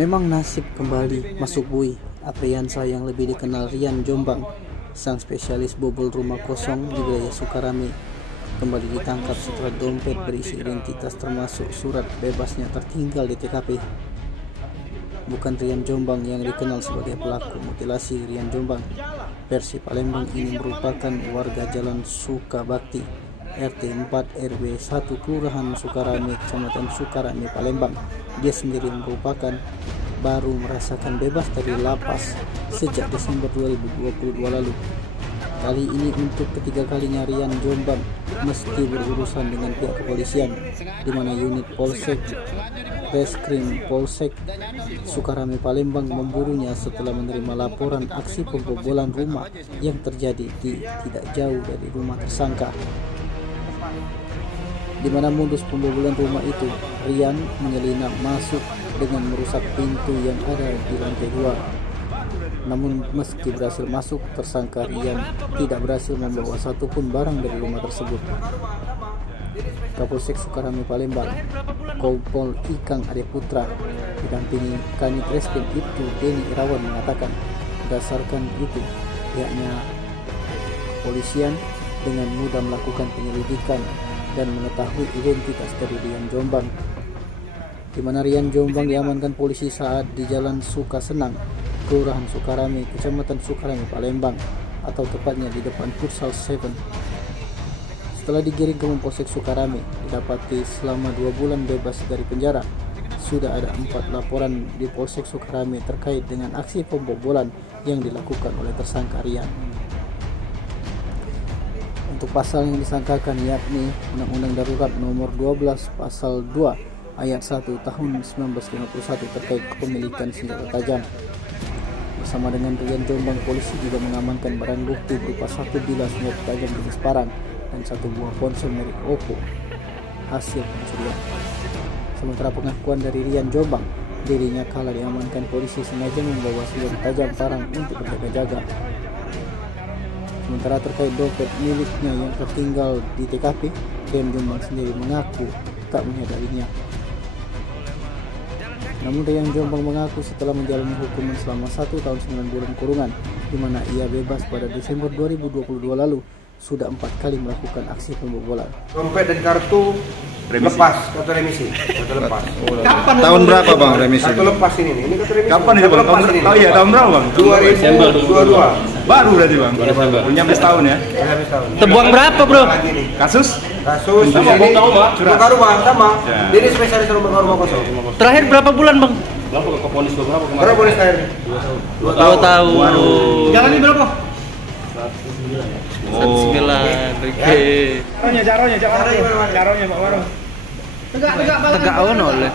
Memang nasib kembali masuk bui. Apriansa yang lebih dikenal Rian Jombang, sang spesialis bobol rumah kosong di wilayah Sukarame, kembali ditangkap setelah dompet berisi identitas termasuk surat bebasnya tertinggal di TKP. Bukan Rian Jombang yang dikenal sebagai pelaku mutilasi. Rian Jombang versi Palembang ini merupakan warga Jalan Sukabakti, RT 4 RW 1 Kelurahan Sukarame, Kecamatan Sukarame, Palembang. Dia sendiri merupakan baru merasakan bebas dari lapas sejak Desember 2022 lalu. Kali ini untuk ketiga kalinya Rian Jombang mesti berurusan dengan pihak kepolisian, di mana unit Polsek Reskrim Polsek Sukarame Palembang memburunya setelah menerima laporan aksi pembobolan rumah yang terjadi di tidak jauh dari rumah tersangka. Di mana modus pembobolan rumah itu, Rian menyelinap masuk dengan merusak pintu yang ada di lantai 2. Namun meski berhasil masuk, tersangka Rian tidak berhasil membawa satupun barang dari rumah tersebut. Kapolsek Sukarame Palembang, Kompol Ikang Arya Putra, didampingi Kanit Reskrim Ibtu Deni Irawan mengatakan, berdasarkan itu pihaknya kepolisian dengan mudah melakukan penyelidikan dan mengetahui identitas dari Rian Jombang, di mana Rian Jombang diamankan polisi saat di Jalan Sukasenang, Kelurahan Sukarame, Kecamatan Sukarame, Palembang, atau tepatnya di depan Futsal 7. Setelah digiring ke Mapolsek Sukarame, didapati selama 2 bulan bebas dari penjara. Sudah ada 4 laporan di Polsek Sukarame terkait dengan aksi pembobolan yang dilakukan oleh tersangka Rian. Untuk pasal yang disangkakan yakni Undang-Undang Darurat Nomor 12 Pasal 2 Ayat 1 Tahun 1951 terkait kepemilikan senjata tajam. Bersama dengan Rian Jombang, polisi juga mengamankan barang bukti berupa 1 bilah senjata tajam jenis parang dan 1 buah ponsel merek Oppo hasil pencurian. Sementara pengakuan dari Rian Jombang, dirinya kala diamankan polisi sengaja membawa senjata tajam parang untuk berjaga-jaga. Sementara terkait dompet miliknya yang tertinggal di TKP, Rian Jombang sendiri mengaku tak menyadarinya. Namun Rian Jombang mengaku setelah menjalani hukuman selama 1 tahun 9 bulan kurungan, di mana ia bebas pada Desember 2022 lalu, sudah 4 kali melakukan aksi pembobolan. Dompet dan kartu remisi. Lepas, kartu remisi. Kartu lepas. Kapan tahun berapa bang remisi? Kartu lepas ini kartu remisi. Kapan ini bang? Oh iya, tahun berapa bang? 2022. Baru berarti bang? Punya 15 tahun ya? Terbuang berapa bro? Kasus sama ini buka rumah sama. Ini spesialis rumah kosong. Terakhir berapa bulan bang? Berapa ke polis berapa kemarin? Berapa polis terakhir? 2 tahun. Jalan ini berapa? 19. Oke. Caranya Pak Warung. Tegak ono oleh.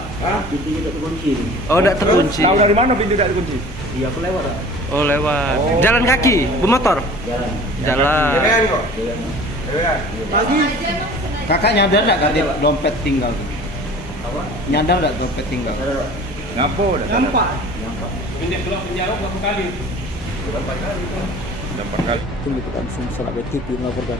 Oh, enggak terkunci. Tahu dari mana pintu tidak dikunci? Iya, aku lewat. Oh, lewat. Jalan kaki, bermotor. Jalan. Pagi. Kakak nyadar nggak kalau dompet tinggal? Nyadar nggak dompet tinggal? Ngapa udah? Nampak. Pindah keluar penjara berapa kali? 4 kali. Tim Liputan Sumsel TV melaporkan.